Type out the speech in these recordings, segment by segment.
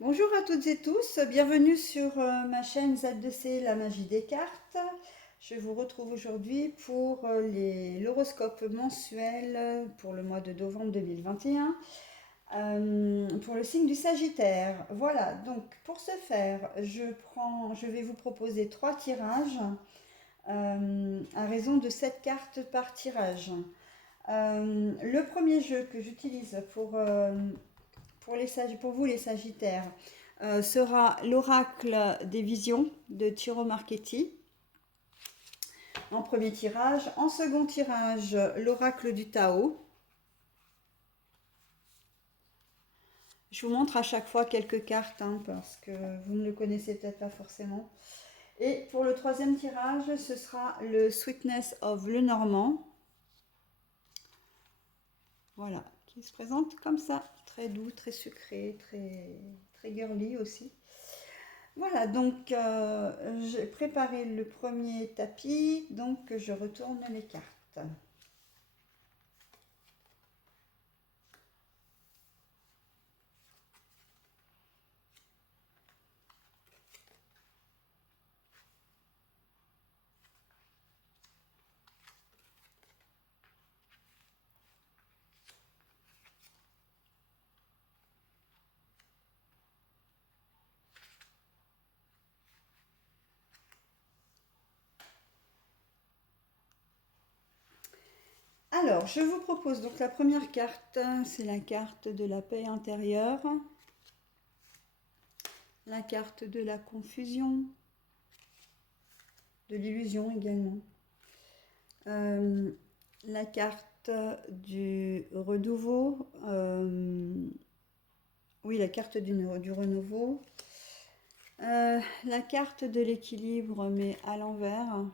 Bonjour à toutes et tous, bienvenue sur ma chaîne Z2C, la magie des cartes. Je vous retrouve aujourd'hui pour l'horoscope mensuel pour le mois de novembre 2021 pour le signe du Sagittaire. Voilà, donc pour ce faire, je vais vous proposer trois tirages à raison de 7 cartes par tirage. Le premier jeu que j'utilise pour vous les Sagittaires, sera l'oracle des visions de Tiro Marchetti en premier tirage. En second tirage, l'oracle du Tao. Je vous montre à chaque fois quelques cartes parce que vous ne le connaissez peut-être pas forcément. Et pour le troisième tirage, ce sera le Sweetness of Lenormand. Voilà, qui se présente comme ça, très doux, très sucré, très girly aussi. Voilà, donc j'ai préparé le premier tapis, donc je retourne les cartes. Alors, je vous propose donc la première carte, c'est la carte de la paix intérieure, la carte de la confusion, de l'illusion également, la carte du renouveau, oui, la carte du renouveau, la carte de l'équilibre mais à l'envers,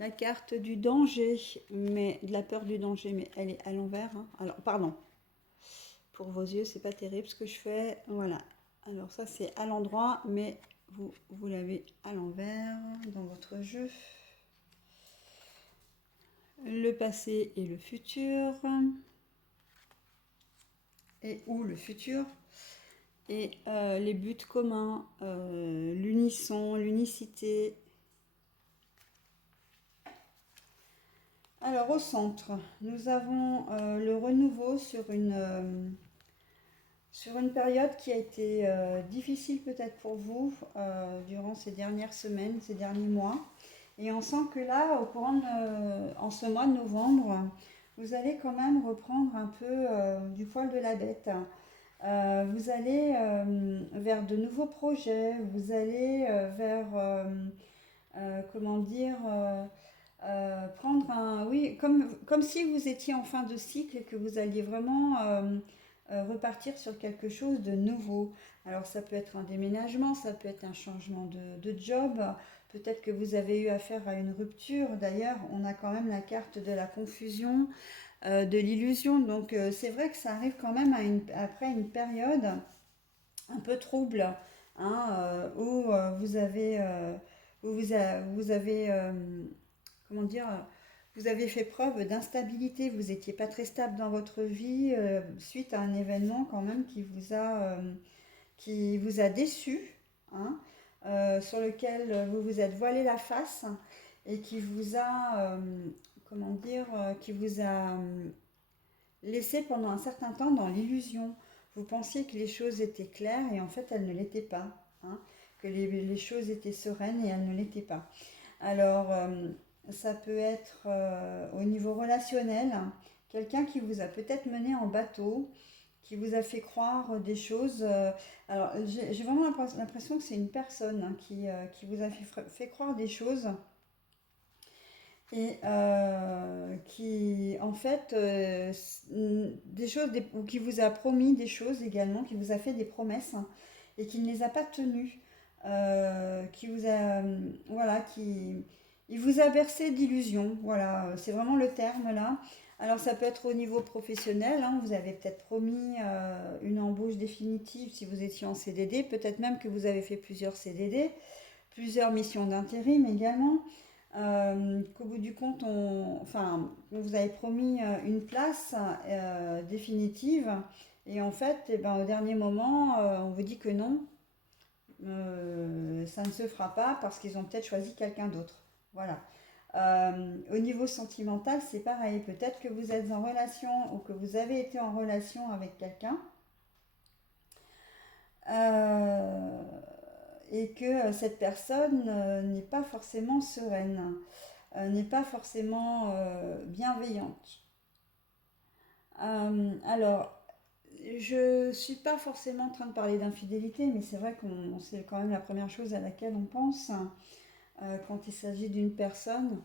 la carte du danger, mais de la peur du danger, mais elle est à l'envers. Alors, pardon, pour vos yeux, c'est pas terrible ce que je fais. Voilà. Alors ça, c'est à l'endroit, mais vous l'avez à l'envers dans votre jeu. Le passé et le futur. Et ou le futur. Et les buts communs, l'unisson, l'unicité. Alors au centre, nous avons le renouveau sur une période qui a été difficile peut-être pour vous durant ces dernières semaines, ces derniers mois. Et on sent que là, en ce mois de novembre, vous allez quand même reprendre un peu du poil de la bête. Vous allez vers de nouveaux projets, vous allez comment dire, prendre un, oui, comme si vous étiez en fin de cycle et que vous alliez vraiment repartir sur quelque chose de nouveau. Alors ça peut être un déménagement, ça peut être un changement de job, peut-être que vous avez eu affaire à une rupture. D'ailleurs, on a quand même la carte de la confusion, de l'illusion. Donc c'est vrai que ça arrive quand même après une période un peu trouble, où vous avez comment dire, vous avez fait preuve d'instabilité, vous n'étiez pas très stable dans votre vie suite à un événement quand même qui vous a déçu, hein, sur lequel vous vous êtes voilé la face et qui vous a, comment dire, qui vous a laissé pendant un certain temps dans l'illusion. Vous pensiez que les choses étaient claires et en fait elles ne l'étaient pas, que les choses étaient sereines et elles ne l'étaient pas. Alors, ça peut être au niveau relationnel, quelqu'un qui vous a peut-être mené en bateau, qui vous a fait croire des choses. Alors, j'ai vraiment l'impression que c'est une personne qui vous a fait croire des choses et qui, en fait, ou qui vous a promis des choses également, qui vous a fait des promesses et qui ne les a pas tenues, qui vous a, voilà, il vous a bercé d'illusions, voilà, c'est vraiment le terme là. Alors ça peut être au niveau professionnel, vous avez peut-être promis une embauche définitive si vous étiez en CDD, peut-être même que vous avez fait plusieurs CDD, plusieurs missions d'intérim également. Qu'au bout du compte, on vous avez promis une place définitive Et en fait, eh ben, au dernier moment, on vous dit que non, ça ne se fera pas parce qu'ils ont peut-être choisi quelqu'un d'autre. Voilà. Au niveau sentimental, c'est pareil. Peut-être que vous êtes en relation ou que vous avez été en relation avec quelqu'un euh, et que cette personne n'est pas forcément sereine, n'est pas forcément bienveillante. Alors, je suis pas forcément en train de parler d'infidélité, mais c'est vrai qu'on c'est quand même la première chose à laquelle on pense quand il s'agit d'une personne.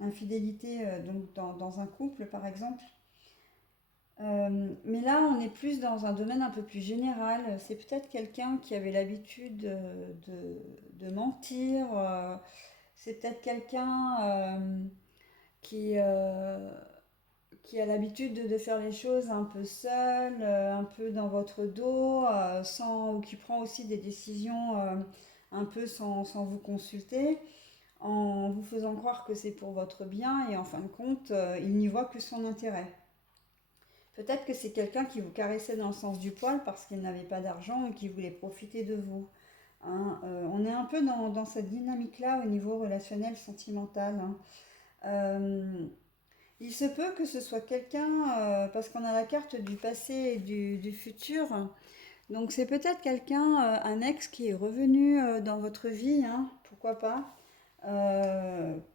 Infidélité donc dans un couple par exemple. Mais là, on est plus dans un domaine un peu plus général. C'est peut-être quelqu'un qui avait l'habitude de mentir. C'est peut-être quelqu'un qui, qui a l'habitude de faire les choses un peu seul, un peu dans votre dos, sans, ou qui prend aussi des décisions un peu sans vous consulter, en vous faisant croire que c'est pour votre bien et en fin de compte, il n'y voit que son intérêt. Peut-être que c'est quelqu'un qui vous caressait dans le sens du poil parce qu'il n'avait pas d'argent et qui voulait profiter de vous. Hein. On est un peu dans cette dynamique-là au niveau relationnel, sentimental. Hein. Euh, il se peut que ce soit quelqu'un, parce qu'on a la carte du passé et du futur, donc c'est peut-être quelqu'un, un ex qui est revenu dans votre vie, hein, pourquoi pas.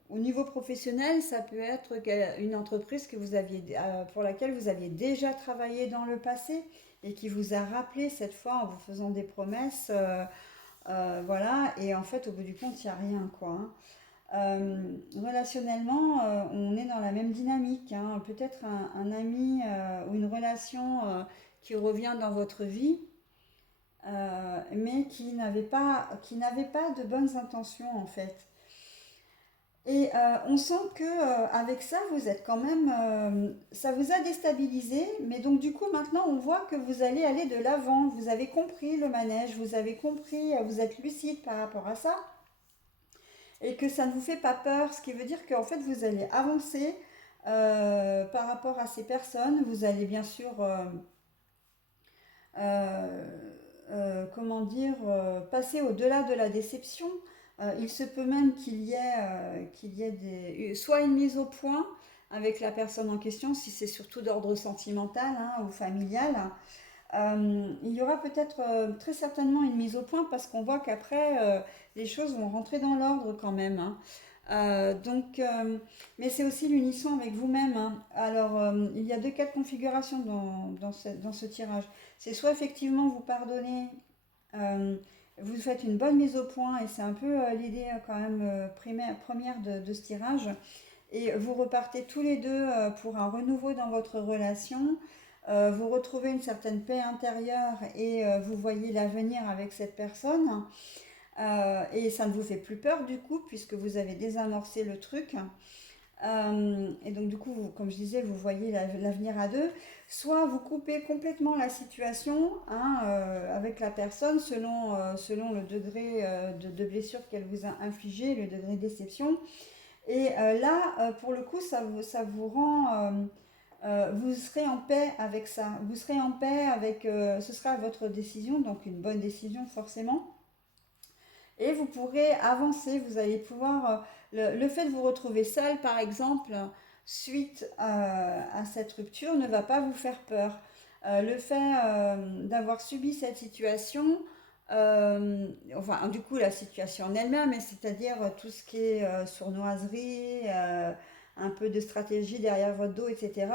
Au niveau professionnel, ça peut être une entreprise que vous aviez, pour laquelle vous aviez déjà travaillé dans le passé et qui vous a rappelé cette fois en vous faisant des promesses, voilà, et en fait au bout du compte il n'y a rien quoi. Hein. Relationnellement, on est dans la même dynamique. Hein. Peut-être un ami ou une relation qui revient dans votre vie, mais qui n'avait pas de bonnes intentions en fait. Et on sent que avec ça, vous êtes quand même, ça vous a déstabilisé, mais donc du coup maintenant on voit que vous allez aller de l'avant. Vous avez compris le manège, vous avez compris, vous êtes lucide par rapport à ça, et que ça ne vous fait pas peur, ce qui veut dire qu'en fait vous allez avancer par rapport à ces personnes. Vous allez bien sûr, euh, comment dire, passer au-delà de la déception. Il se peut même qu'il y ait soit une mise au point avec la personne en question, si c'est surtout d'ordre sentimental hein, ou familial. Il y aura peut-être très certainement une mise au point parce qu'on voit qu'après les choses vont rentrer dans l'ordre quand même. Hein. Mais c'est aussi l'unisson avec vous-même. Hein. Alors, il y a deux cas de configuration dans ce tirage. C'est soit effectivement vous pardonnez, euh, vous faites une bonne mise au point, et c'est un peu l'idée quand même première de ce tirage, et vous repartez tous les deux pour un renouveau dans votre relation. Vous retrouvez une certaine paix intérieure et vous voyez l'avenir avec cette personne. Et ça ne vous fait plus peur du coup, puisque vous avez désamorcé le truc. Et donc du coup, comme je disais, vous voyez l'avenir à deux. Soit vous coupez complètement la situation hein, avec la personne selon le degré de blessure qu'elle vous a infligé, le degré de déception. Et là, pour le coup, ça vous rend... vous serez en paix avec ça. Vous serez en paix avec... ce sera votre décision, donc une bonne décision forcément. Et vous pourrez avancer, vous allez pouvoir... le fait de vous retrouver seul, par exemple, suite à cette rupture, ne va pas vous faire peur. Le fait d'avoir subi cette situation, enfin, du coup, la situation en elle-même, c'est-à-dire tout ce qui est sournoiserie, un peu de stratégie derrière votre dos, etc.,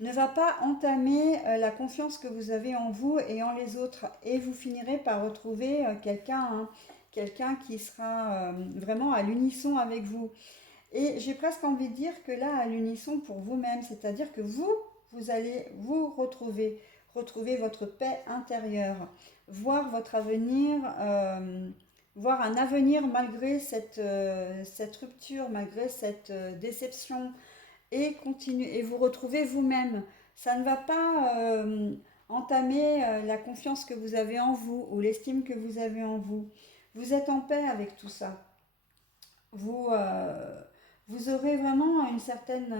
ne va pas entamer la confiance que vous avez en vous et en les autres. Et vous finirez par retrouver quelqu'un, hein, quelqu'un qui sera vraiment à l'unisson avec vous. Et j'ai presque envie de dire que là, à l'unisson pour vous-même, c'est-à-dire que vous allez vous retrouver votre paix intérieure, voir votre avenir, voir un avenir malgré cette rupture, malgré cette déception, et continuer, et vous retrouver vous-même. Ça ne va pas entamer la confiance que vous avez en vous ou l'estime que vous avez en vous. Vous êtes en paix avec tout ça. Vous, vous aurez vraiment une certaine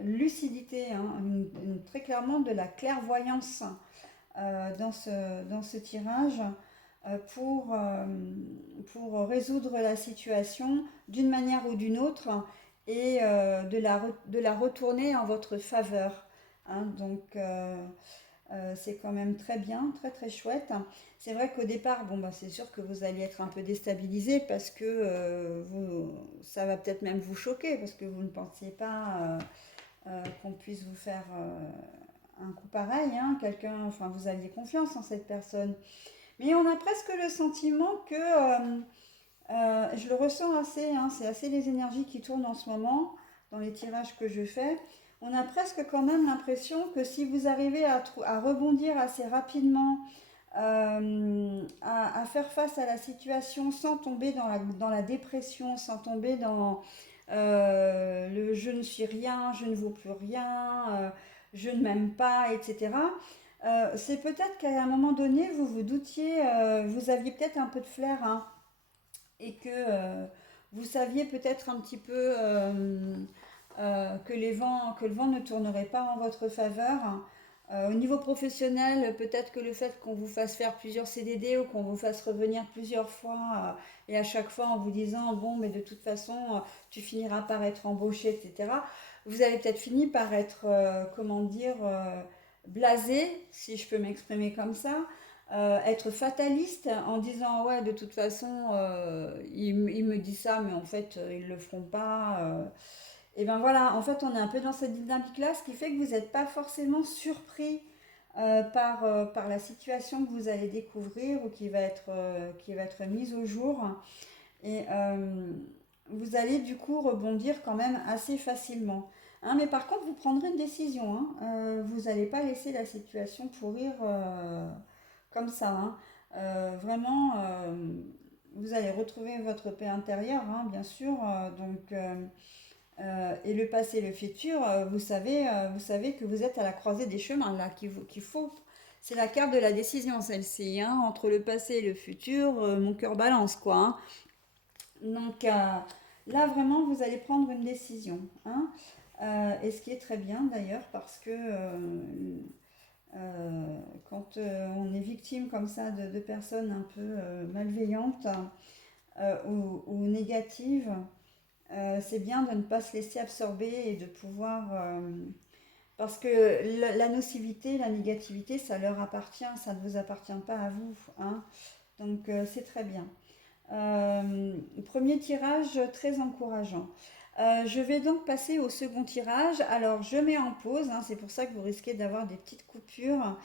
lucidité, hein, très clairement de la clairvoyance dans ce tirage pour, pour résoudre la situation d'une manière ou d'une autre et de la retourner en votre faveur. Hein. Donc, c'est quand même très bien, très très chouette. C'est vrai qu'au départ, bon, bah, c'est sûr que vous allez être un peu déstabilisé parce que ça va peut-être même vous choquer parce que vous ne pensiez pas qu'on puisse vous faire un coup pareil. Hein, quelqu'un, enfin, vous aviez confiance en cette personne. Mais on a presque le sentiment que, je le ressens assez, hein, c'est assez les énergies qui tournent en ce moment dans les tirages que je fais. On a presque quand même l'impression que si vous arrivez à rebondir assez rapidement, à faire face à la situation sans tomber dans la dépression, sans tomber dans le je ne suis rien, je ne vaux plus rien, je ne m'aime pas, etc. C'est peut-être qu'à un moment donné, vous vous doutiez, vous aviez peut-être un peu de flair, hein, et que vous saviez peut-être un petit peu que le vent ne tournerait pas en votre faveur. Au niveau professionnel, peut-être que le fait qu'on vous fasse faire plusieurs CDD ou qu'on vous fasse revenir plusieurs fois et à chaque fois en vous disant bon mais de toute façon tu finiras par être embauché, etc. Vous avez peut-être fini par être comment dire blasé, si je peux m'exprimer comme ça, être fataliste en disant ouais de toute façon il me dit ça mais en fait ils le feront pas. Et ben voilà, en fait on est un peu dans cette dynamique là, ce qui fait que vous n'êtes pas forcément surpris par la situation que vous allez découvrir ou qui va être mise au jour. Et vous allez du coup rebondir quand même assez facilement. Hein, mais par contre, vous prendrez une décision. Hein. Vous n'allez pas laisser la situation pourrir comme ça. Hein. Vraiment, vous allez retrouver votre paix intérieure, hein, bien sûr. Et le passé et le futur, vous savez que vous êtes à la croisée des chemins, là, qu'il faut. C'est la carte de la décision, celle-ci. Hein, entre le passé et le futur, mon cœur balance, quoi. Hein. Donc là, vraiment, vous allez prendre une décision. Hein. Et ce qui est très bien d'ailleurs, parce que quand on est victime comme ça de personnes un peu malveillantes ou négatives, c'est bien de ne pas se laisser absorber et de pouvoir... parce que la nocivité, la négativité, ça leur appartient, ça ne vous appartient pas à vous. Hein. Donc c'est très bien. Premier tirage très encourageant. Je vais donc passer au second tirage. Alors je mets en pause, hein, c'est pour ça que vous risquez d'avoir des petites coupures.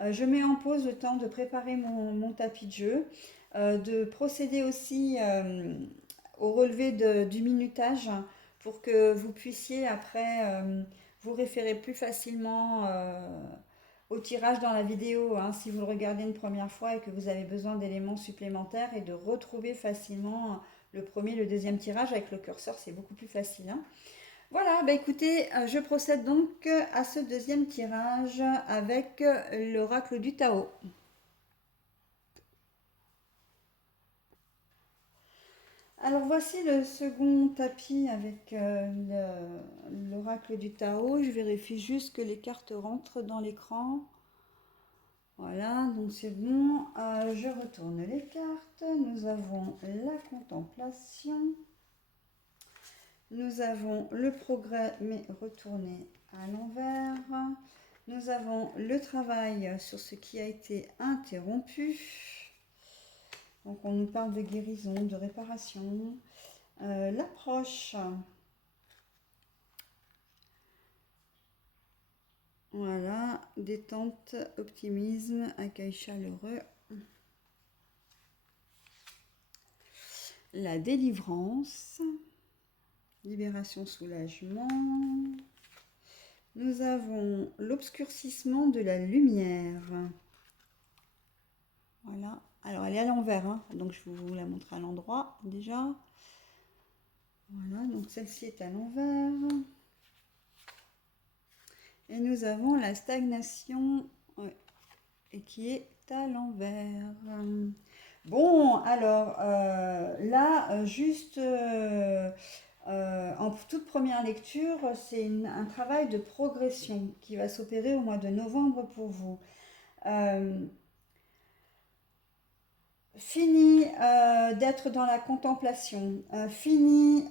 Je mets en pause le temps de préparer mon tapis de jeu, de procéder aussi au relevé du minutage pour que vous puissiez après vous référer plus facilement au tirage dans la vidéo, hein, si vous le regardez une première fois et que vous avez besoin d'éléments supplémentaires et de retrouver facilement le premier, le deuxième tirage avec le curseur, c'est beaucoup plus facile. Hein. Voilà, bah écoutez, je procède donc à ce deuxième tirage avec l'oracle du Tao. Alors voici le second tapis avec l'oracle du Tao. Je vérifie juste que les cartes rentrent dans l'écran. Voilà, donc c'est bon. Je retourne les cartes. Nous avons la contemplation. Nous avons le progrès, mais retourné à l'envers. Nous avons le travail sur ce qui a été interrompu. Donc on nous parle de guérison, de réparation. L'approche. Voilà, détente, optimisme, accueil chaleureux. La délivrance, libération, soulagement. Nous avons l'obscurcissement de la lumière. Voilà, alors elle est à l'envers, hein, donc je vous la montre à l'endroit déjà. Voilà, donc celle-ci est à l'envers. Et nous avons la stagnation et qui est à l'envers. Bon, alors là, juste en toute première lecture, c'est un travail de progression qui va s'opérer au mois de novembre pour vous. Euh, Fini d'être dans la contemplation, fini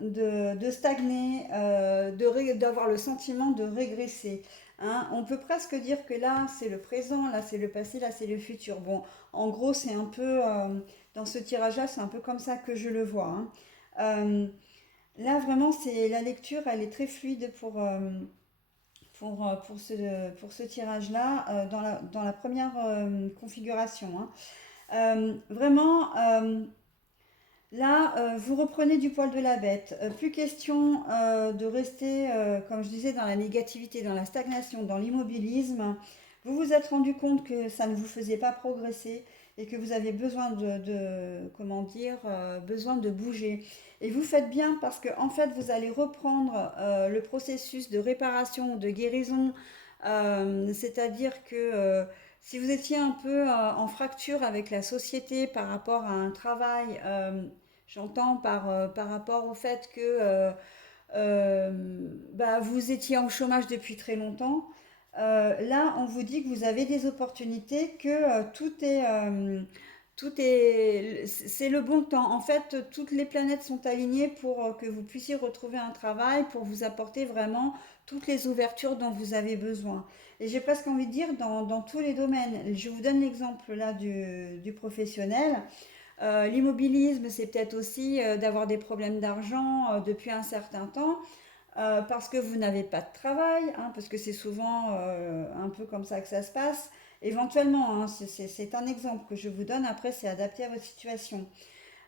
de stagner, d'avoir le sentiment de régresser. Hein. On peut presque dire que là, c'est le présent, là, c'est le passé, là, c'est le futur. Bon, en gros, c'est un peu, dans ce tirage-là, c'est un peu comme ça que je le vois. Hein. Euh, Là, vraiment, c'est la lecture, elle est très fluide pour ce tirage-là, dans la première configuration. Hein. Vraiment, là, vous reprenez du poil de la bête. Plus question de rester, comme je disais, dans la négativité, dans la stagnation, dans l'immobilisme. Vous vous êtes rendu compte que ça ne vous faisait pas progresser et que vous avez besoin comment dire, besoin de bouger. Et vous faites bien parce que en fait, vous allez reprendre le processus de réparation, de guérison. C'est-à-dire que si vous étiez un peu en fracture avec la société par rapport à un travail, j'entends par rapport au fait que bah, vous étiez en chômage depuis très longtemps. Là, on vous dit que vous avez des opportunités, que c'est le bon temps. En fait, toutes les planètes sont alignées pour que vous puissiez retrouver un travail, pour vous apporter vraiment toutes les ouvertures dont vous avez besoin. Et j'ai presque envie de dire dans tous les domaines. Je vous donne l'exemple là du professionnel. L'immobilisme, c'est peut-être aussi d'avoir des problèmes d'argent depuis un certain temps parce que vous n'avez pas de travail, hein, parce que c'est souvent un peu comme ça que ça se passe. Éventuellement, hein, c'est un exemple que je vous donne, après c'est adapté à votre situation.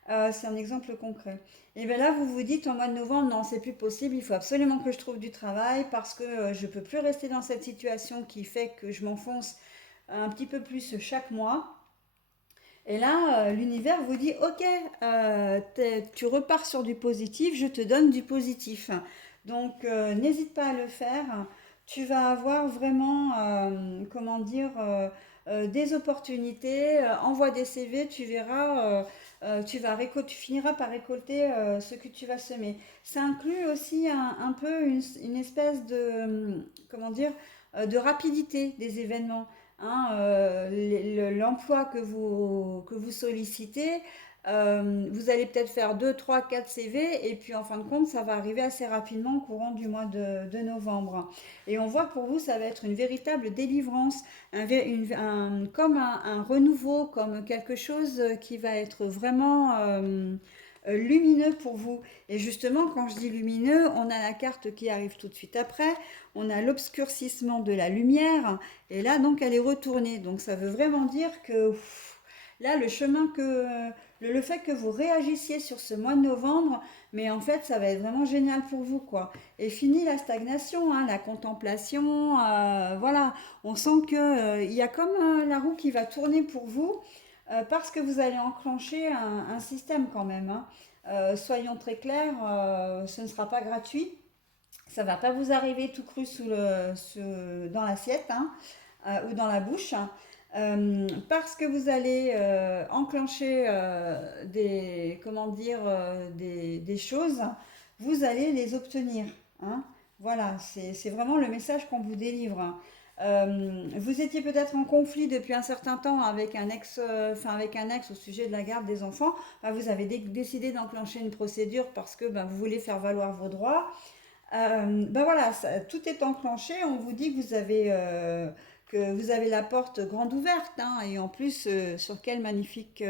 C'est un exemple concret. Et bien là, vous vous dites en mois de novembre, non, c'est plus possible, il faut absolument que je trouve du travail parce que je ne peux plus rester dans cette situation qui fait que je m'enfonce un petit peu plus chaque mois. Et là, l'univers vous dit, ok, tu repars sur du positif, je te donne du positif. Donc, n'hésite pas à le faire. Tu vas avoir vraiment, comment dire, des opportunités. Envoie des CV, tu verras, tu finiras par récolter ce que tu vas semer. Ça inclut aussi un peu une espèce de, comment dire, de rapidité des événements. Hein, l'emploi que vous sollicitez, vous allez peut-être faire 2 3 4 CV et puis en fin de compte, ça va arriver assez rapidement au courant du mois de novembre. Et on voit que pour vous, ça va être une véritable délivrance, comme un renouveau, comme quelque chose qui va être vraiment lumineux pour vous. Et justement, quand je dis lumineux, on a la carte qui arrive tout de suite après, on a l'obscurcissement de la lumière, et là, donc, elle est retournée. Donc, ça veut vraiment dire que là, le fait que vous réagissiez sur ce mois de novembre, mais en fait, ça va être vraiment génial pour vous, quoi. Et fini la stagnation, hein, la contemplation, voilà. On sent que il y a comme la roue qui va tourner pour vous, parce que vous allez enclencher un système quand même. Hein. Soyons très clairs, ce ne sera pas gratuit. Ça ne va pas vous arriver tout cru dans l'assiette, hein, ou dans la bouche, hein. Parce que vous allez enclencher comment dire, des choses, vous allez les obtenir. Hein. Voilà, c'est vraiment le message qu'on vous délivre. Hein. Vous étiez peut-être en conflit depuis un certain temps avec avec un ex au sujet de la garde des enfants. Bah, vous avez décidé d'enclencher une procédure parce que bah, vous voulez faire valoir vos droits. Ben voilà, tout est enclenché. On vous dit que vous avez la porte grande ouverte. Hein, et en plus, sur quel magnifique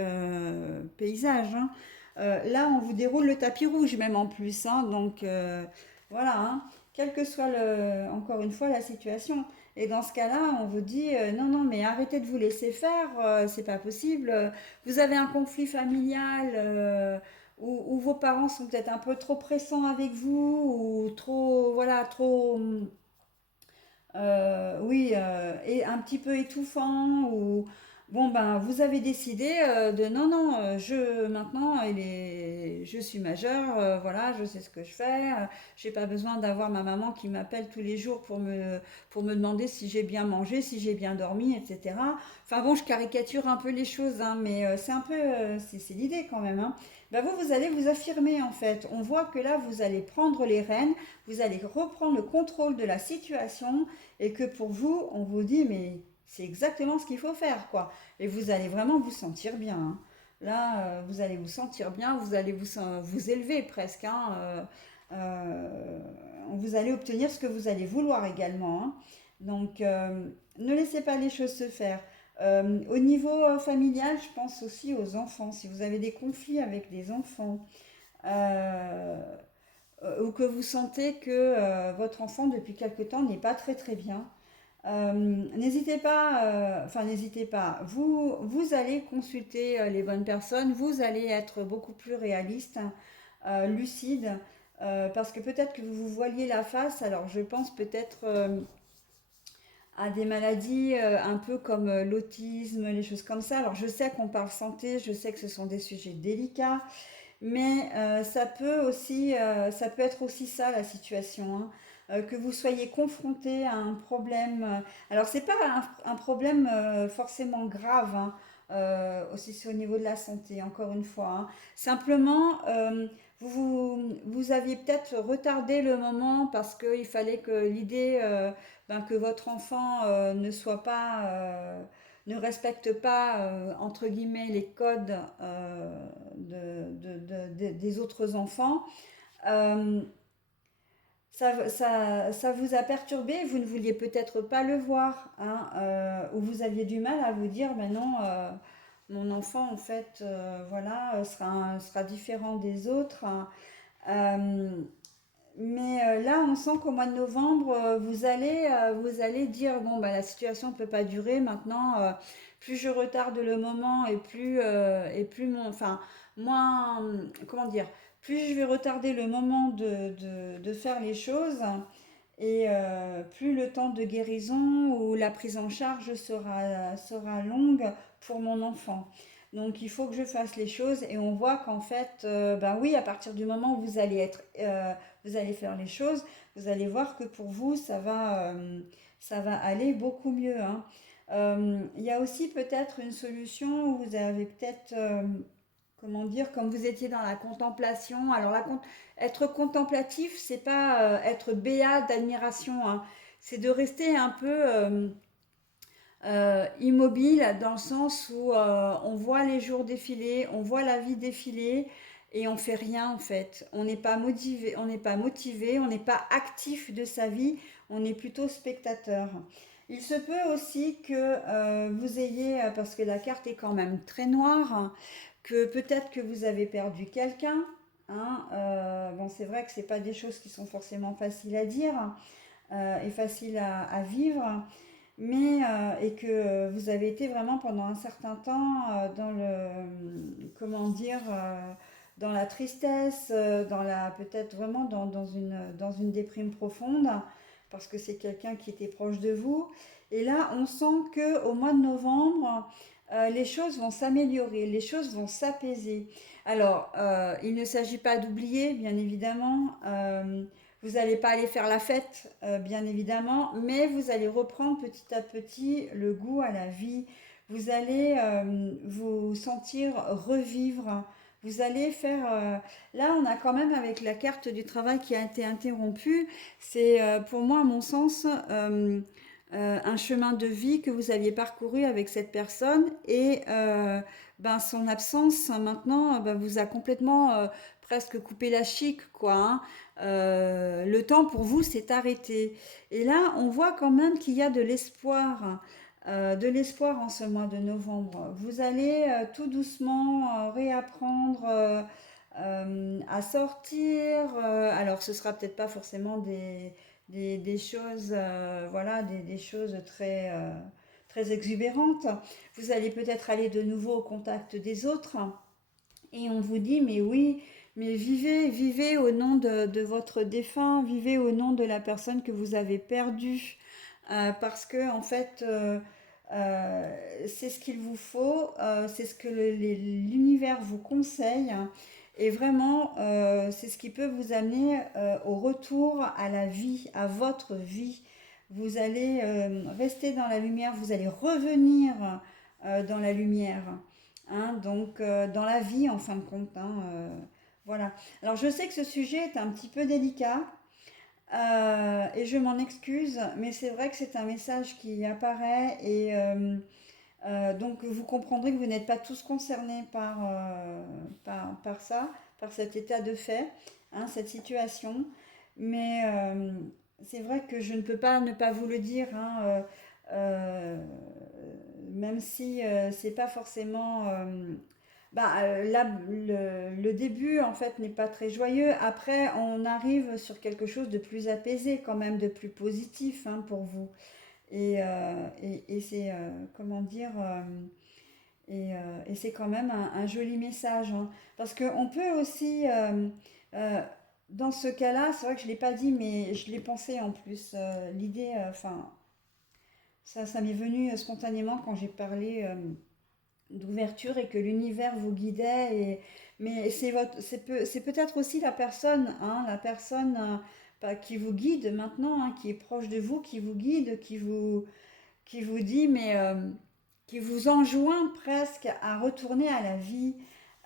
paysage. Hein. Là, on vous déroule le tapis rouge même en plus. Hein, donc voilà, hein, quelle que soit encore une fois la situation. Et dans ce cas-là, on vous dit non, non, mais arrêtez de vous laisser faire, c'est pas possible. Vous avez un conflit familial. Où vos parents sont peut-être un peu trop pressants avec vous ou trop, voilà, trop, oui, et un petit peu étouffant ou bon ben vous avez décidé de non non maintenant je suis majeure voilà je sais ce que je fais j'ai pas besoin d'avoir ma maman qui m'appelle tous les jours pour me demander si j'ai bien mangé si j'ai bien dormi etc. Enfin bon je caricature un peu les choses hein, mais c'est un peu c'est l'idée quand même hein. ben vous allez vous affirmer en fait. On voit que là, vous allez prendre les rênes, vous allez reprendre le contrôle de la situation et que pour vous, on vous dit, mais c'est exactement ce qu'il faut faire, quoi. Et vous allez vraiment vous sentir bien, hein. Là, vous allez vous sentir bien, vous allez vous élever presque, hein. Euh, vous allez obtenir ce que vous allez vouloir également, hein. Donc, ne laissez pas les choses se faire. Au niveau familial, je pense aussi aux enfants. Si vous avez des conflits avec des enfants, euh, ou que vous sentez que votre enfant depuis quelque temps n'est pas très très bien, n'hésitez pas, enfin n'hésitez pas, vous allez consulter les bonnes personnes, vous allez être beaucoup plus réaliste, lucide, parce que peut-être que vous vous voiliez la face, alors je pense peut-être à des maladies un peu comme l'autisme, les choses comme ça. Alors je sais qu'on parle santé, je sais que ce sont des sujets délicats, mais ça peut être aussi ça la situation, hein. Que vous soyez confronté à un problème. Alors c'est pas un problème forcément grave, hein, aussi c'est au niveau de la santé, encore une fois, hein. Simplement, vous aviez peut-être retardé le moment parce qu'il fallait que l'idée que votre enfant ne respecte pas, entre guillemets, les codes des autres enfants. Euh, ça vous a perturbé, vous ne vouliez peut-être pas le voir, hein, ou vous aviez du mal à vous dire, ben non, mon enfant, en fait, voilà, sera différent des autres, hein. Euh, mais là, on sent qu'au mois de novembre, vous allez dire, bon, bah, la situation ne peut pas durer maintenant. Plus je retarde le moment enfin, moins, comment dire, plus je vais retarder le moment de faire les choses et plus le temps de guérison ou la prise en charge sera longue pour mon enfant. Donc il faut que je fasse les choses et on voit qu'en fait, ben oui, à partir du moment où vous allez faire les choses, vous allez voir que pour vous, ça va aller beaucoup mieux, hein. Il y a aussi peut-être une solution où vous avez peut-être, comment dire, comme vous étiez dans la contemplation. Alors être contemplatif, c'est pas être béat d'admiration, hein. C'est de rester un peu immobile dans le sens où on voit les jours défiler, on voit la vie défiler et on fait rien en fait. On n'est pas actif de sa vie, on est plutôt spectateur. Il se peut aussi que vous ayez, parce que la carte est quand même très noire, hein, que peut-être que vous avez perdu quelqu'un, hein. Bon, c'est vrai que c'est pas des choses qui sont forcément faciles à dire et faciles à vivre, mais et que vous avez été vraiment pendant un certain temps dans comment dire, dans la tristesse, peut-être vraiment dans une déprime profonde, parce que c'est quelqu'un qui était proche de vous. Et là, on sent que au mois de novembre, les choses vont s'améliorer, les choses vont s'apaiser. Alors, il ne s'agit pas d'oublier, bien évidemment. Vous n'allez pas aller faire la fête, bien évidemment, mais vous allez reprendre petit à petit le goût à la vie. Vous allez vous sentir revivre. Vous allez faire... Là, on a quand même avec la carte du travail qui a été interrompue. C'est pour moi, à mon sens, un chemin de vie que vous aviez parcouru avec cette personne et ben, son absence maintenant ben, vous a complètement presque coupé la chic, quoi, hein. Le temps pour vous s'est arrêté. Et là, on voit quand même qu'il y a de l'espoir en ce mois de novembre. Vous allez tout doucement réapprendre à sortir. Alors, ce sera peut-être pas forcément des choses, voilà, des choses très exubérantes. Vous allez peut-être aller de nouveau au contact des autres. Et on vous dit, mais oui, mais vivez au nom de votre défunt, vivez au nom de la personne que vous avez perdue, parce que en fait, c'est ce qu'il vous faut, c'est ce que l'univers vous conseille, et vraiment, c'est ce qui peut vous amener au retour à la vie, à votre vie. Vous allez rester dans la lumière, vous allez revenir dans la lumière. hein, donc dans la vie en fin de compte, hein, voilà. Alors je sais que ce sujet est un petit peu délicat, et je m'en excuse, mais c'est vrai que c'est un message qui apparaît et donc vous comprendrez que vous n'êtes pas tous concernés par ça, par cet état de fait, hein, cette situation. Mais c'est vrai que je ne peux pas ne pas vous le dire, hein, euh, même si c'est pas forcément... là, le début, en fait, n'est pas très joyeux. Après, on arrive sur quelque chose de plus apaisé, quand même, de plus positif, hein, pour vous. Et c'est, comment dire, et c'est quand même un joli message, hein. Parce qu'on peut aussi, euh, dans ce cas-là, c'est vrai que je ne l'ai pas dit, mais je l'ai pensé en plus. L'idée, enfin, ça m'est venu spontanément quand j'ai parlé d'ouverture et que l'univers vous guidait. Mais c'est peut-être aussi la personne, hein, qui vous guide maintenant, hein, qui est proche de vous, qui vous guide, qui vous dit, mais qui vous enjoint presque à retourner à la vie.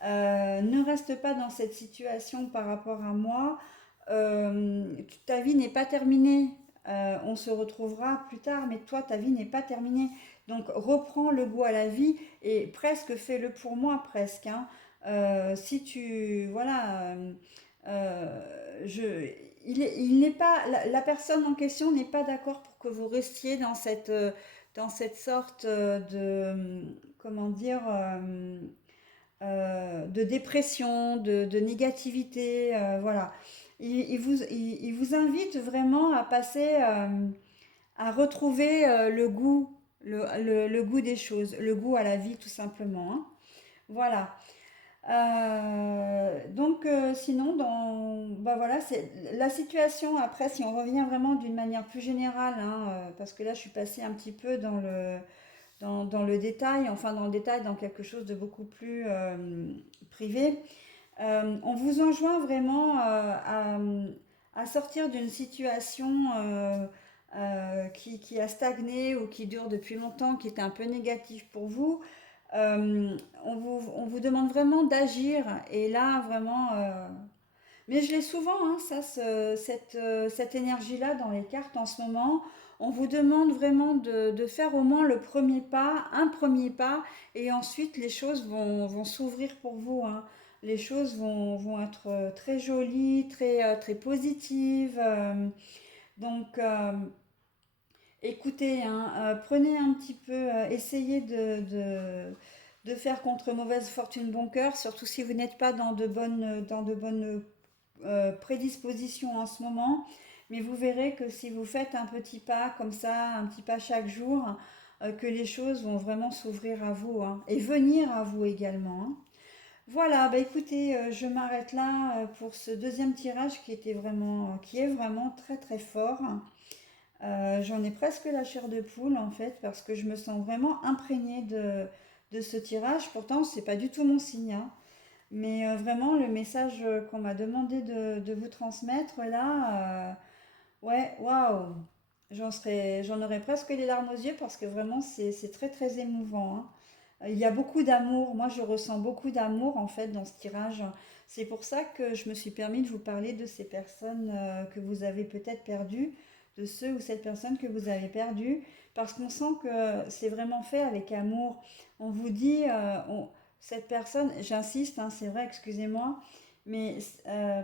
Ne reste pas dans cette situation par rapport à moi. Ta vie n'est pas terminée. On se retrouvera plus tard, mais toi, ta vie n'est pas terminée. Donc, reprends le goût à la vie et presque fais-le pour moi, presque, hein. Si tu, voilà, je, il n'est pas, la personne en question n'est pas d'accord pour que vous restiez dans cette sorte comment dire, de dépression, de négativité, voilà. Il vous invite vraiment à passer, à retrouver le goût, le goût des choses, le goût à la vie tout simplement, hein. Voilà. Donc sinon, bah voilà, c'est la situation après, si on revient vraiment d'une manière plus générale, hein, parce que là je suis passée un petit peu dans le détail, enfin dans le détail, dans quelque chose de beaucoup plus privé. On vous enjoint vraiment à sortir d'une situation qui a stagné ou qui dure depuis longtemps, qui était un peu négative pour vous. On vous demande vraiment d'agir et là vraiment mais je l'ai souvent, hein, cette énergie-là dans les cartes en ce moment. On vous demande vraiment de faire au moins le premier pas, un premier pas, et ensuite les choses vont s'ouvrir pour vous, hein. Les choses vont être très jolies, très positives. Donc, écoutez, hein, prenez un petit peu, essayez de faire contre mauvaise fortune bon cœur, surtout si vous n'êtes pas dans de bonnes prédisposition en ce moment, mais vous verrez que si vous faites un petit pas comme ça, un petit pas chaque jour, que les choses vont vraiment s'ouvrir à vous, hein, et venir à vous également, hein. Voilà, bah écoutez, je m'arrête là pour ce deuxième tirage qui est vraiment très très fort. J'en ai presque la chair de poule en fait parce que je me sens vraiment imprégnée de ce tirage. Pourtant, c'est pas du tout mon signe, hein. Mais vraiment, le message qu'on m'a demandé de vous transmettre là, ouais, waouh, j'en aurais presque les larmes aux yeux parce que vraiment, c'est très très émouvant, hein. Il y a beaucoup d'amour. Moi, je ressens beaucoup d'amour en fait dans ce tirage. C'est pour ça que je me suis permis de vous parler de ces personnes que vous avez peut-être perdues, de ceux ou cette personne que vous avez perdue, parce qu'on sent que c'est vraiment fait avec amour. On vous dit, cette personne, j'insiste, hein, c'est vrai, excusez-moi, mais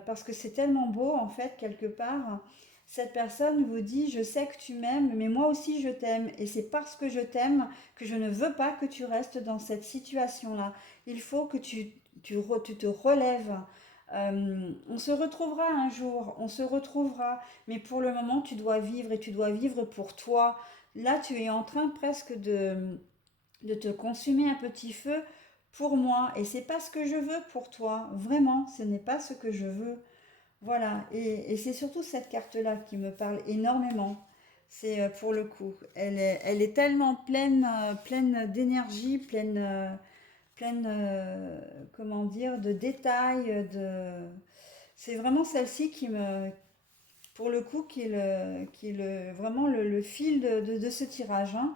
parce que c'est tellement beau en fait quelque part. Cette personne vous dit, je sais que tu m'aimes, mais moi aussi je t'aime, et c'est parce que je t'aime que je ne veux pas que tu restes dans cette situation-là. Il faut que tu te relèves. On se retrouvera un jour, on se retrouvera, mais pour le moment, tu dois vivre et tu dois vivre pour toi. Là, tu es en train presque de te consumer un petit feu pour moi, et c'est pas ce que je veux pour toi. Vraiment, ce n'est pas ce que je veux. Voilà, et c'est surtout cette carte-là qui me parle énormément. C'est pour le coup. Elle est tellement pleine, pleine d'énergie, pleine, comment dire, de détails. C'est vraiment celle-ci pour le coup, qui est vraiment le fil de ce tirage, hein.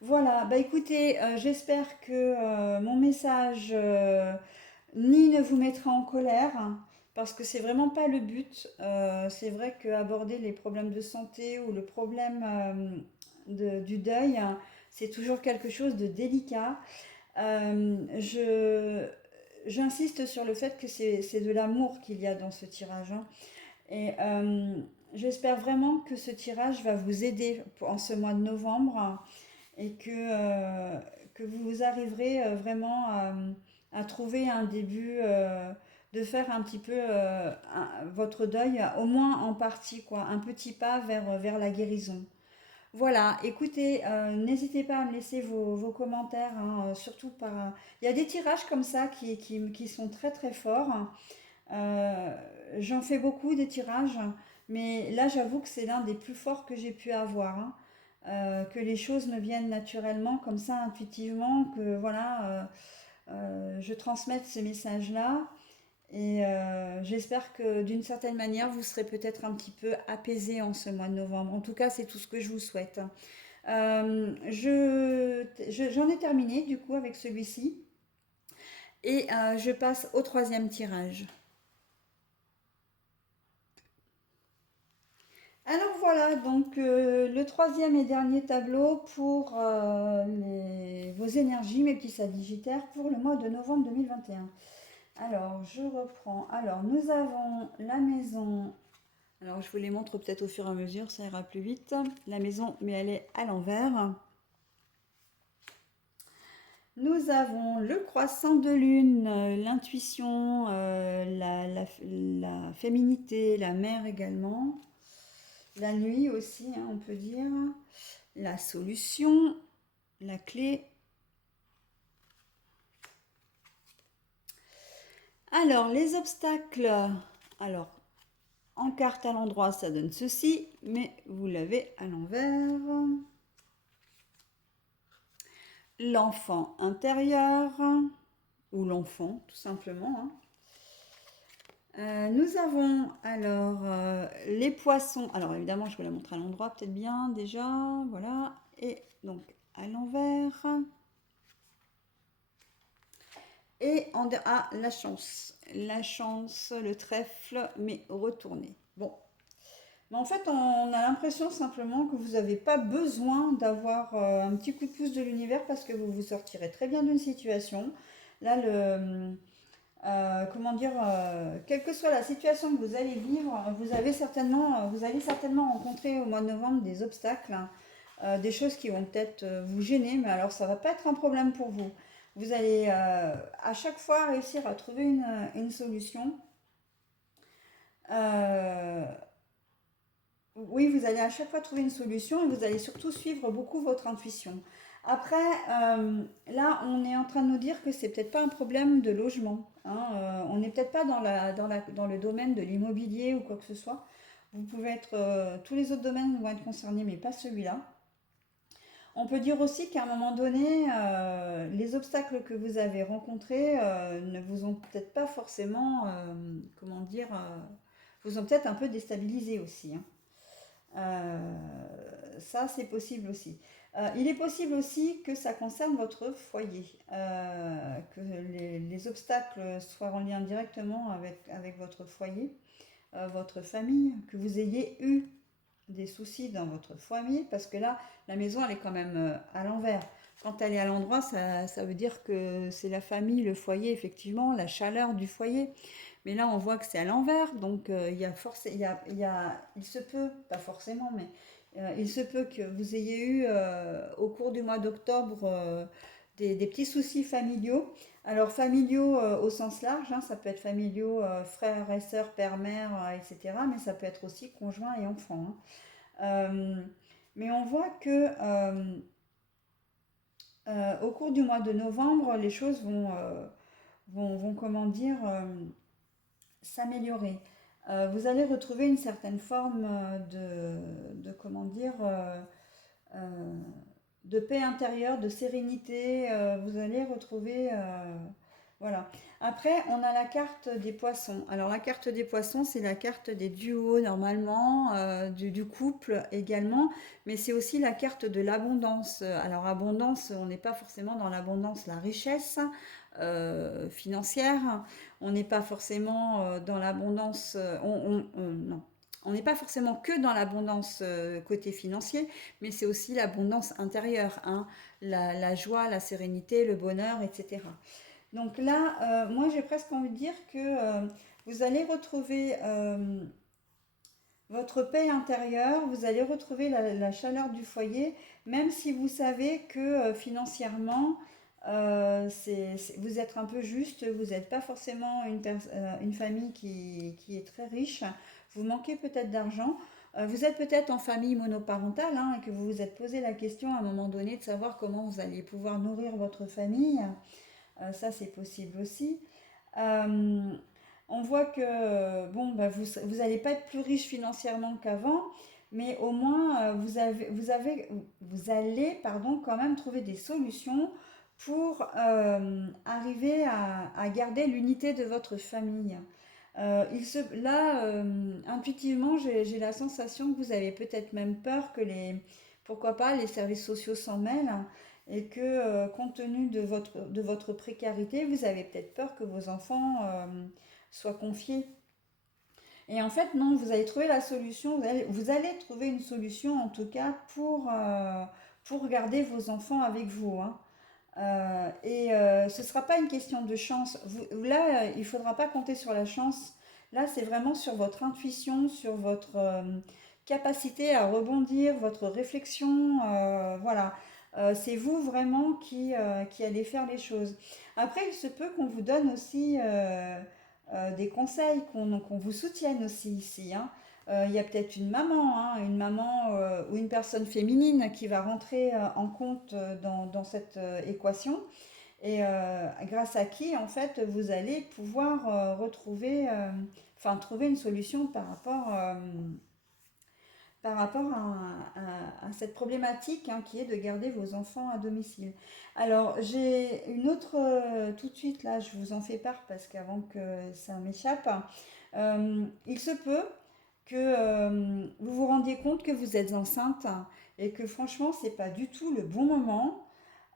Voilà, bah écoutez, j'espère que mon message ni ne vous mettra en colère, hein, parce que c'est vraiment pas le but. C'est vrai qu'aborder les problèmes de santé ou le problème du deuil, hein, c'est toujours quelque chose de délicat. J'insiste sur le fait que c'est de l'amour qu'il y a dans ce tirage, hein. Et j'espère vraiment que ce tirage va vous aider en ce mois de novembre, hein, et que vous arriverez vraiment à trouver un début, de faire un petit peu votre deuil, au moins en partie, quoi, un petit pas vers la guérison. Voilà, écoutez, n'hésitez pas à me laisser vos commentaires, hein, surtout par... Il y a des tirages comme ça qui sont très très forts. Euh, J'en fais beaucoup des tirages, mais là j'avoue que c'est l'un des plus forts que j'ai pu avoir, hein. Que les choses me viennent naturellement, comme ça, intuitivement, que voilà, je transmette ce message-là. Et j'espère que d'une certaine manière, vous serez peut-être un petit peu apaisé en ce mois de novembre. En tout cas, c'est tout ce que je vous souhaite. J'en ai terminé du coup avec celui-ci. Et je passe au troisième tirage. Alors voilà, donc le troisième et dernier tableau pour vos énergies, mes petits sagittaires, pour le mois de novembre 2021. Alors, je reprends. Alors, nous avons la maison. Alors, je vous les montre peut-être au fur et à mesure, ça ira plus vite. La maison, mais elle est à l'envers. Nous avons le croissant de lune, l'intuition, la féminité, la mer également. La nuit aussi, hein, on peut dire. La solution, la clé. Alors, les obstacles. Alors, en carte à l'endroit, ça donne ceci, mais vous l'avez à l'envers. L'enfant intérieur, ou l'enfant, tout simplement, hein. Nous avons alors les poissons. Alors évidemment, je vais la montrer à l'endroit, peut-être bien déjà. Voilà. Et donc à l'envers. Et la chance. La chance, le trèfle, mais retourné. Bon. Mais en fait, on a l'impression simplement que vous n'avez pas besoin d'avoir un petit coup de pouce de l'univers parce que vous vous sortirez très bien d'une situation. Là, comment dire, quelle que soit la situation que vous allez vivre, vous allez certainement rencontrer au mois de novembre des obstacles, hein, des choses qui vont peut-être vous gêner, mais alors ça va pas être un problème pour vous. Vous allez à chaque fois réussir à trouver une solution. Euh, oui, vous allez à chaque fois trouver une solution et vous allez surtout suivre beaucoup votre intuition. Après, là, on est en train de nous dire que c'est peut-être pas un problème de logement, hein. On n'est peut-être pas dans le domaine de l'immobilier ou quoi que ce soit. Vous pouvez être, tous les autres domaines vont être concernés, mais pas celui-là. On peut dire aussi qu'à un moment donné, les obstacles que vous avez rencontrés ne vous ont peut-être pas forcément, comment dire, vous ont peut-être un peu déstabilisé aussi, hein. Ça, c'est possible aussi. Il est possible aussi que ça concerne votre foyer, que les obstacles soient en lien directement avec votre foyer, votre famille, que vous ayez eu des soucis dans votre foyer, parce que là, la maison, elle est quand même à l'envers. Quand elle est à l'endroit, ça veut dire que c'est la famille, le foyer, effectivement, la chaleur du foyer. Mais là, on voit que c'est à l'envers, donc il se peut, pas forcément, mais il se peut que vous ayez eu au cours du mois d'octobre des petits soucis familiaux. Alors familiaux au sens large, hein, ça peut être familiaux, frères et sœurs, père, mère, etc. Mais ça peut être aussi conjoint et enfant, hein. Mais on voit que au cours du mois de novembre, les choses vont comment dire, s'améliorer. Vous allez retrouver une certaine forme comment dire, de paix intérieure, de sérénité. Vous allez retrouver Voilà. Après, on a la carte des poissons. Alors, la carte des poissons, c'est la carte des duos normalement, du couple également, mais c'est aussi la carte de l'abondance. Alors, abondance, on n'est pas forcément dans l'abondance, la richesse financière. On n'est pas forcément dans l'abondance. Non. On n'est pas forcément que dans l'abondance côté financier, mais c'est aussi l'abondance intérieure, hein, la joie, la sérénité, le bonheur, etc. Donc là, moi j'ai presque envie de dire que vous allez retrouver votre paix intérieure, vous allez retrouver la chaleur du foyer, même si vous savez que financièrement, vous êtes un peu juste, vous n'êtes pas forcément une famille qui est très riche, vous manquez peut-être d'argent. Vous êtes peut-être en famille monoparentale, hein, et que vous vous êtes posé la question à un moment donné de savoir comment vous allez pouvoir nourrir votre famille. Ça, c'est possible aussi. Euh, on voit que bon, bah, vous n'allez pas être plus riche financièrement qu'avant, mais au moins vous allez pardon, quand même trouver des solutions pour arriver à garder l'unité de votre famille. Là, intuitivement, j'ai la sensation que vous avez peut-être même peur que pourquoi pas, les services sociaux s'en mêlent et que, compte tenu de votre précarité, vous avez peut-être peur que vos enfants soient confiés. Et en fait, non, vous allez trouver la solution, vous allez trouver une solution en tout cas pour garder vos enfants avec vous, hein. Ce ne sera pas une question de chance. Là, il ne faudra pas compter sur la chance. Là, c'est vraiment sur votre intuition, sur votre capacité à rebondir, votre réflexion. Voilà. C'est vous vraiment qui allez faire les choses. Après, il se peut qu'on vous donne aussi des conseils, qu'on vous soutienne aussi ici, hein. Il y a peut-être une maman, hein, ou une personne féminine qui va rentrer en compte dans cette équation et grâce à qui en fait vous allez pouvoir trouver une solution par rapport à cette problématique, hein, qui est de garder vos enfants à domicile. Alors j'ai une autre, tout de suite là, je vous en fais part parce qu'avant que ça m'échappe, il se peut que vous vous rendiez compte que vous êtes enceinte et que franchement c'est pas du tout le bon moment.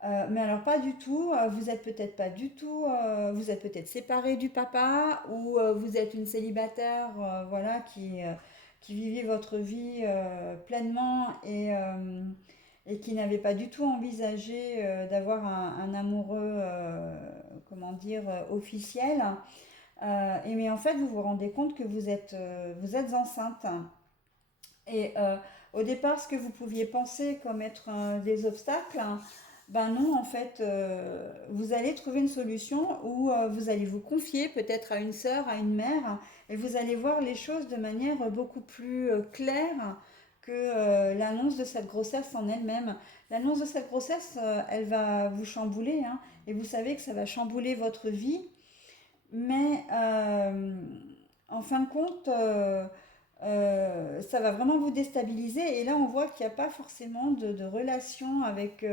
Mais alors pas du tout, vous êtes peut-être pas du tout, vous êtes peut-être séparé du papa ou vous êtes une célibataire, voilà, qui vivait votre vie pleinement et qui n'avait pas du tout envisagé d'avoir un amoureux, comment dire, officiel. Mais en fait, vous vous rendez compte que vous êtes enceinte. Et au départ, ce que vous pouviez penser comme être des obstacles, ben non, en fait, vous allez trouver une solution où vous allez vous confier peut-être à une sœur, à une mère, et vous allez voir les choses de manière beaucoup plus claire que l'annonce de cette grossesse en elle-même. L'annonce de cette grossesse, elle va vous chambouler, hein, et vous savez que ça va chambouler votre vie, mais en fin de compte, ça va vraiment vous déstabiliser. Et là, on voit qu'il n'y a pas forcément de relation avec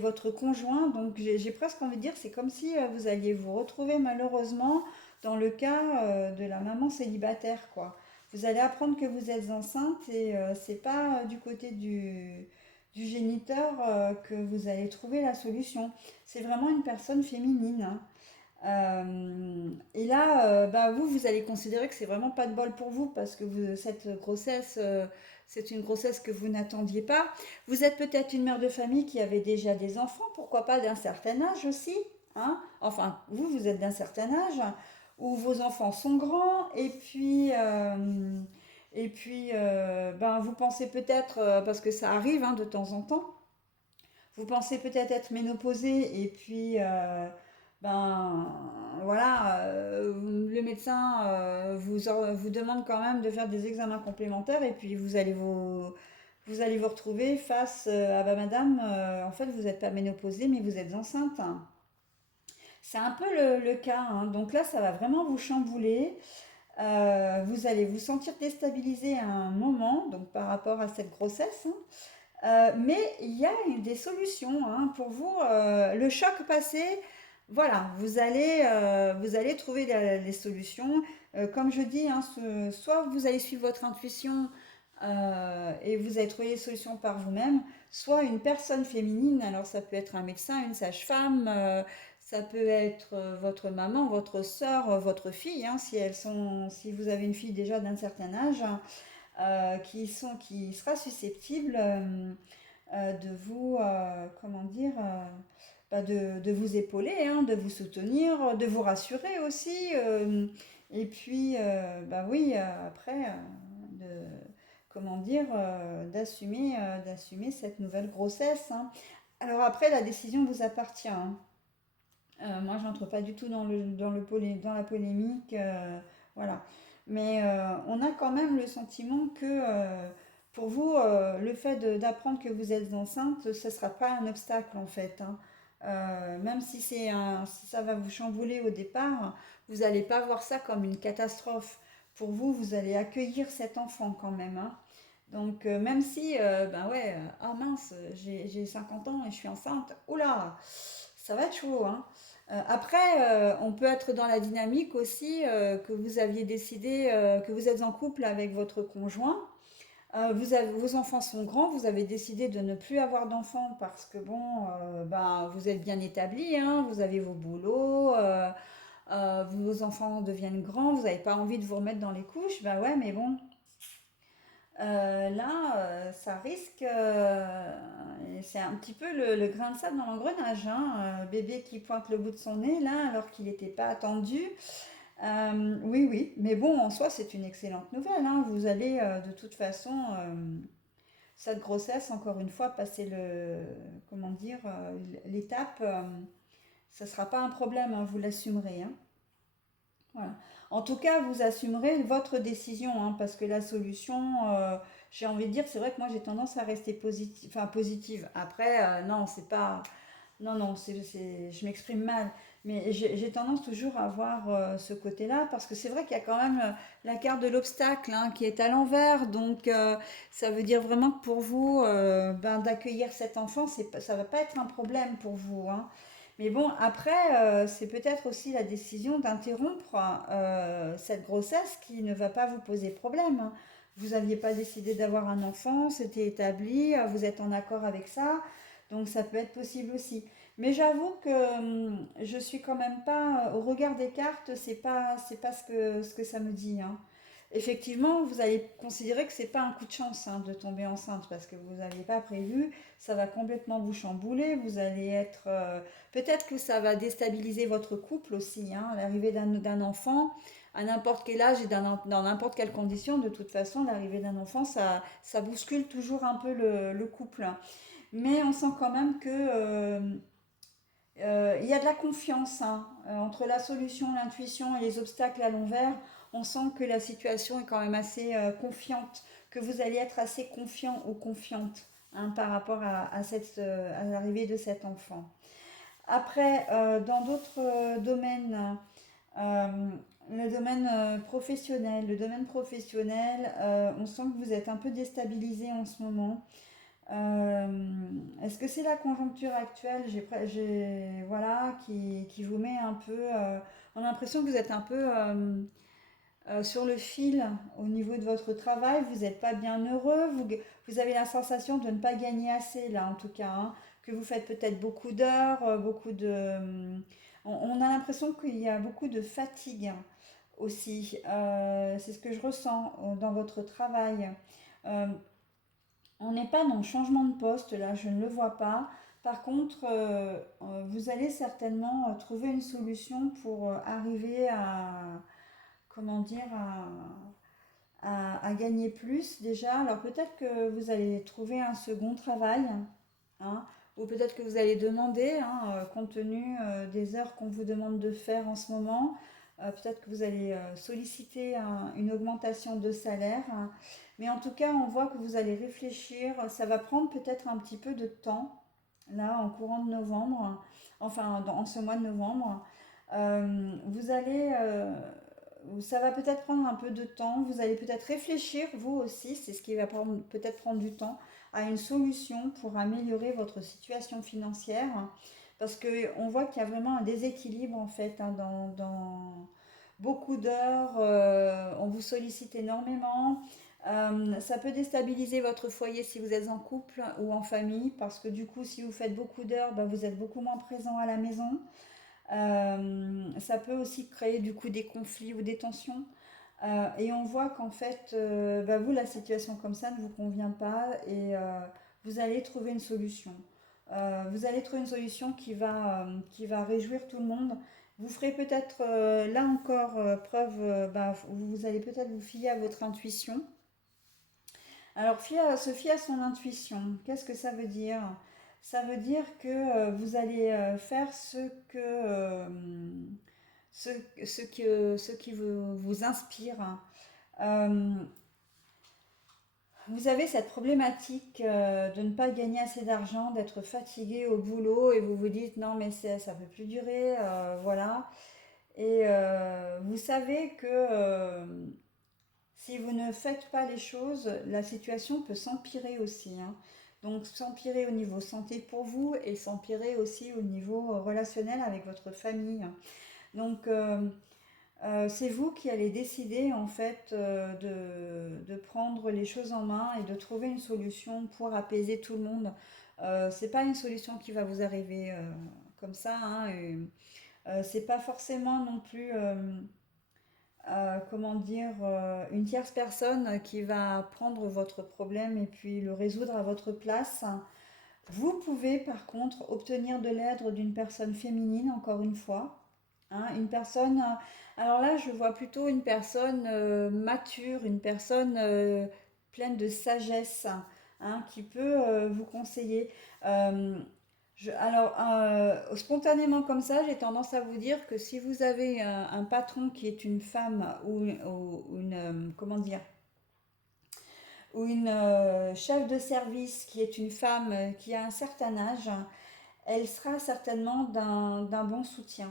votre conjoint. Donc, j'ai presque envie de dire, c'est comme si vous alliez vous retrouver malheureusement dans le cas de la maman célibataire, quoi. Vous allez apprendre que vous êtes enceinte et c'est pas du côté du géniteur que vous allez trouver la solution. C'est vraiment une personne féminine, hein. Et là, bah, vous allez considérer que c'est vraiment pas de bol pour vous parce que cette grossesse, c'est une grossesse que vous n'attendiez pas. Vous êtes peut-être une mère de famille qui avait déjà des enfants, pourquoi pas d'un certain âge aussi, hein. Enfin, vous êtes d'un certain âge où vos enfants sont grands ben, vous pensez peut-être, parce que ça arrive, hein, de temps en temps, vous pensez peut-être être ménopausée et puis ben voilà, le médecin vous demande quand même de faire des examens complémentaires et puis vous allez vous retrouver face à bah, madame, en fait vous n'êtes pas ménopausée mais vous êtes enceinte. C'est un peu le cas, hein. Donc là ça va vraiment vous chambouler. Vous allez vous sentir déstabilisé à un moment, donc par rapport à cette grossesse, hein. Mais il y a des solutions, hein, pour vous. Le choc passé, Voilà, vous allez trouver les solutions. Comme je dis, hein, soit vous allez suivre votre intuition et vous allez trouver les solutions par vous-même, soit une personne féminine, alors ça peut être un médecin, une sage-femme, ça peut être votre maman, votre sœur, votre fille, hein, si vous avez une fille déjà d'un certain âge, qui sera susceptible de vous, comment dire, de vous épauler, hein, de vous soutenir, de vous rassurer aussi. Et puis, bah oui, après, de, comment dire, d'assumer cette nouvelle grossesse, hein. Alors après, la décision vous appartient, hein. Moi, j'entre pas du tout dans la polémique, voilà. Mais on a quand même le sentiment que pour vous, le fait d'apprendre que vous êtes enceinte, ce ne sera pas un obstacle en fait, hein. Même si ça va vous chambouler au départ, vous n'allez pas voir ça comme une catastrophe. Pour vous, vous allez accueillir cet enfant quand même, hein. Donc, même si, ben ouais, ah mince, j'ai 50 ans et je suis enceinte, oula, ça va être chaud, hein. Après, on peut être dans la dynamique aussi que vous aviez décidé, que vous êtes en couple avec votre conjoint. Vos enfants sont grands, vous avez décidé de ne plus avoir d'enfants parce que bon, ben, vous êtes bien établi, hein, vous avez vos boulots, vos enfants deviennent grands, vous n'avez pas envie de vous remettre dans les couches, bah ouais, mais bon, là, ça risque, et c'est un petit peu le grain de sable dans l'engrenage, hein, bébé qui pointe le bout de son nez là alors qu'il n'était pas attendu. Oui, oui, mais bon, en soi, c'est une excellente nouvelle, hein. Vous allez de toute façon, cette grossesse, encore une fois, passer comment dire, l'étape, ça ne sera pas un problème, hein, vous l'assumerez, hein. Voilà. En tout cas, vous assumerez votre décision, hein, parce que la solution, j'ai envie de dire, c'est vrai que moi j'ai tendance à rester positive, enfin positive. Après, non, c'est pas, non, non, je m'exprime mal, mais j'ai tendance toujours à voir ce côté-là, parce que c'est vrai qu'il y a quand même la carte de l'obstacle, hein, qui est à l'envers, donc ça veut dire vraiment que pour vous, ben, d'accueillir cet enfant, ça va pas être un problème pour vous, hein. Mais bon, après, c'est peut-être aussi la décision d'interrompre cette grossesse qui ne va pas vous poser problème, hein. Vous n'aviez pas décidé d'avoir un enfant, c'était établi, vous êtes en accord avec ça, donc ça peut être possible aussi. Mais j'avoue que je suis quand même pas, au regard des cartes, c'est pas ce que ça me dit, hein. Effectivement, vous allez considérer que c'est pas un coup de chance, hein, de tomber enceinte parce que vous n'aviez pas prévu, ça va complètement vous chambouler, vous allez être, peut-être que ça va déstabiliser votre couple aussi, hein, l'arrivée d'un enfant à n'importe quel âge et dans n'importe quelle condition, de toute façon, l'arrivée d'un enfant, ça bouscule toujours un peu le couple. Mais on sent quand même que il y a de la confiance, hein, entre la solution, l'intuition et les obstacles à l'envers. On sent que la situation est quand même assez confiante, que vous allez être assez confiant ou confiante, hein, par rapport à l'arrivée de cet enfant. Après, dans d'autres domaines, euh, le domaine professionnel, on sent que vous êtes un peu déstabilisé en ce moment. Est-ce que c'est la conjoncture actuelle voilà, qui vous met un peu... on a l'impression que vous êtes un peu sur le fil au niveau de votre travail, vous n'êtes pas bien heureux, vous avez la sensation de ne pas gagner assez là en tout cas, hein, que vous faites peut-être beaucoup d'heures, on a l'impression qu'il y a beaucoup de fatigue aussi. C'est ce que je ressens dans votre travail. Euh, on n'est pas dans le changement de poste, là, je ne le vois pas. Par contre, vous allez certainement trouver une solution pour arriver comment dire, à gagner plus déjà. Alors peut-être que vous allez trouver un second travail, hein, ou peut-être que vous allez demander, hein, compte tenu des heures qu'on vous demande de faire en ce moment, peut-être que vous allez solliciter une augmentation de salaire, hein. Mais en tout cas, on voit que vous allez réfléchir. Ça va prendre peut-être un petit peu de temps, là, en courant de novembre, enfin, en ce mois de novembre. Vous allez, ça va peut-être prendre un peu de temps. Vous allez peut-être réfléchir, vous aussi, c'est ce qui va peut-être prendre du temps, à une solution pour améliorer votre situation financière. parce qu'on voit qu'il y a vraiment un déséquilibre en fait hein, dans beaucoup d'heures, on vous sollicite énormément. Ça peut déstabiliser votre foyer si vous êtes en couple ou en famille, parce que du coup, si vous faites beaucoup d'heures, bah, vous êtes beaucoup moins présent à la maison. Ça peut aussi créer du coup des conflits ou des tensions. Et on voit qu'en fait, bah, vous, la situation comme ça ne vous convient pas et vous allez trouver une solution. Vous allez trouver une solution qui va réjouir tout le monde. Vous ferez peut-être, là encore, preuve, bah, vous allez peut-être vous fier à votre intuition. Alors, se fier à son intuition, qu'est-ce que ça veut dire? Ça veut dire que vous allez faire ce, ce qui vous inspire. Euh, Vous avez cette problématique de ne pas gagner assez d'argent, d'être fatigué au boulot et vous vous dites non mais ça peut plus durer, voilà. Et vous savez que si vous ne faites pas les choses, la situation peut s'empirer aussi, hein. Donc s'empirer au niveau santé pour vous et s'empirer aussi au niveau relationnel avec votre famille. Donc c'est vous qui allez décider en fait de prendre les choses en main et de trouver une solution pour apaiser tout le monde. C'est pas une solution qui va vous arriver comme ça, hein, et, c'est pas forcément non plus, comment dire, une tierce personne qui va prendre votre problème et puis le résoudre à votre place. Vous pouvez par contre obtenir de l'aide d'une personne féminine, encore une fois. Hein, une personne, alors là je vois plutôt une personne mature, une personne pleine de sagesse, hein, qui peut vous conseiller. Euh, alors spontanément comme ça, j'ai tendance à vous dire que si vous avez un patron qui est une femme ou une, comment dire, ou une chef de service qui est une femme qui a un certain âge, elle sera certainement d'un bon soutien.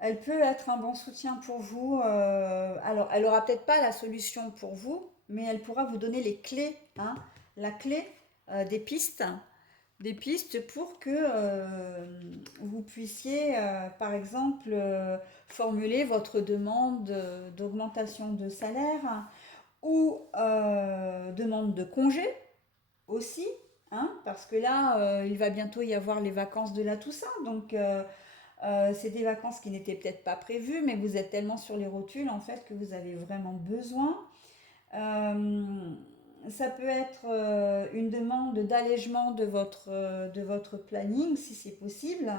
Elle peut être un bon soutien pour vous. Alors, elle aura peut-être pas la solution pour vous, mais elle pourra vous donner les clés, hein, la clé des pistes pour que vous puissiez, par exemple, formuler votre demande d'augmentation de salaire ou demande de congé aussi, hein, parce que là, il va bientôt y avoir les vacances de la Toussaint, donc c'est des vacances qui n'étaient peut-être pas prévues, mais vous êtes tellement sur les rotules en fait que vous avez vraiment besoin. Euh, Ça peut être une demande d'allègement de votre planning si c'est possible.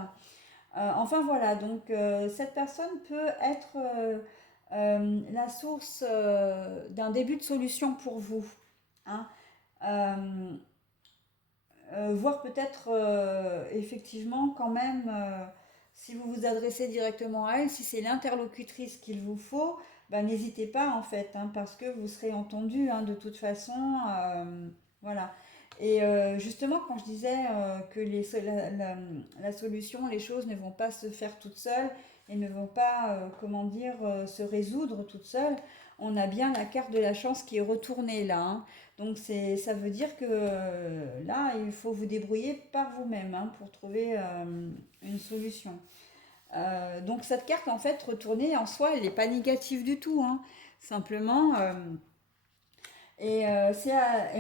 Enfin voilà, donc cette personne peut être la source d'un début de solution pour vous, hein. Euh, Voir peut-être effectivement quand même si vous vous adressez directement à elle, si c'est l'interlocutrice qu'il vous faut, ben, n'hésitez pas en fait, hein, parce que vous serez entendu hein, de toute façon. Voilà. Et justement, quand je disais que la solution, les choses ne vont pas se faire toutes seules et ne vont pas, comment dire, se résoudre toutes seules, on a bien la carte de la chance qui est retournée là, hein. Donc ça veut dire que là, il faut vous débrouiller par vous-même hein, pour trouver une solution. Donc cette carte, en fait, retournée en soi, elle n'est pas négative du tout, hein. Simplement, et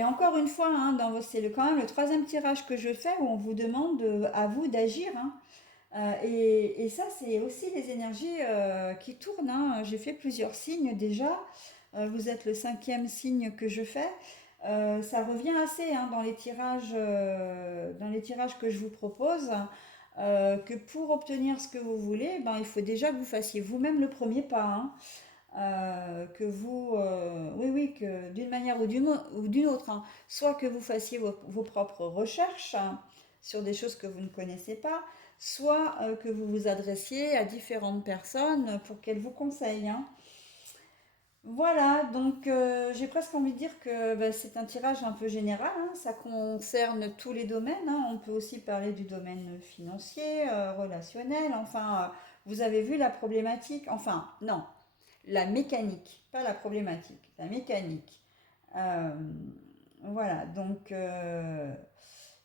encore une fois, hein, c'est quand même le troisième tirage que je fais où on vous demande à vous d'agir, hein. Et ça, c'est aussi les énergies qui tournent, hein. J'ai fait plusieurs signes déjà. Vous êtes le cinquième signe que je fais. Ça revient assez hein, dans les tirages que je vous propose, que pour obtenir ce que vous voulez, ben, il faut déjà que vous fassiez vous-même le premier pas, hein. Que vous, oui, oui, que d'une manière ou d'une autre, hein, soit que vous fassiez vos propres recherches hein, sur des choses que vous ne connaissez pas, soit que vous vous adressiez à différentes personnes pour qu'elles vous conseillent, hein. Voilà, donc j'ai presque envie de dire que bah, c'est un tirage un peu général, hein, ça concerne tous les domaines, hein. On peut aussi parler du domaine financier, relationnel, enfin, vous avez vu la problématique, enfin, non, la mécanique, pas la problématique, la mécanique. Euh, voilà, donc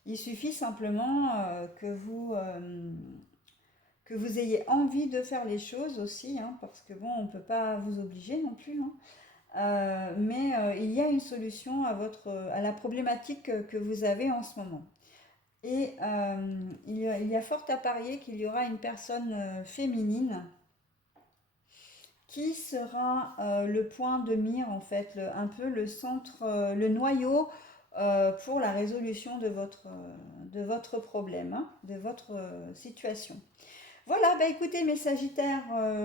il suffit simplement que vous que vous ayez envie de faire les choses aussi, hein, parce que bon, on ne peut pas vous obliger non plus, hein. Mais il y a une solution à la problématique que vous avez en ce moment. Et il y a fort à parier qu'il y aura une personne féminine qui sera le point de mire, en fait, un peu le centre, le noyau pour la résolution de votre problème, hein, de votre situation. Voilà, bah écoutez mes Sagittaires,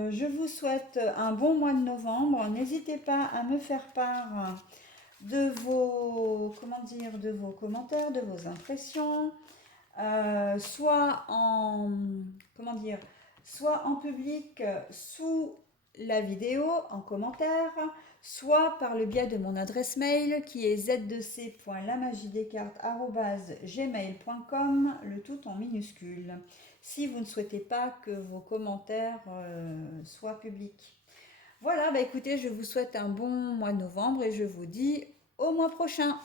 je vous souhaite un bon mois de novembre. N'hésitez pas à me faire part de vos, comment dire, de vos commentaires, de vos impressions, soit en, comment dire, soit en public sous la vidéo, en commentaire, soit par le biais de mon adresse mail qui est z2c.lamagidescartes@gmail.com, le tout en minuscule, si vous ne souhaitez pas que vos commentaires soient publics. Voilà, bah écoutez, je vous souhaite un bon mois de novembre et je vous dis au mois prochain.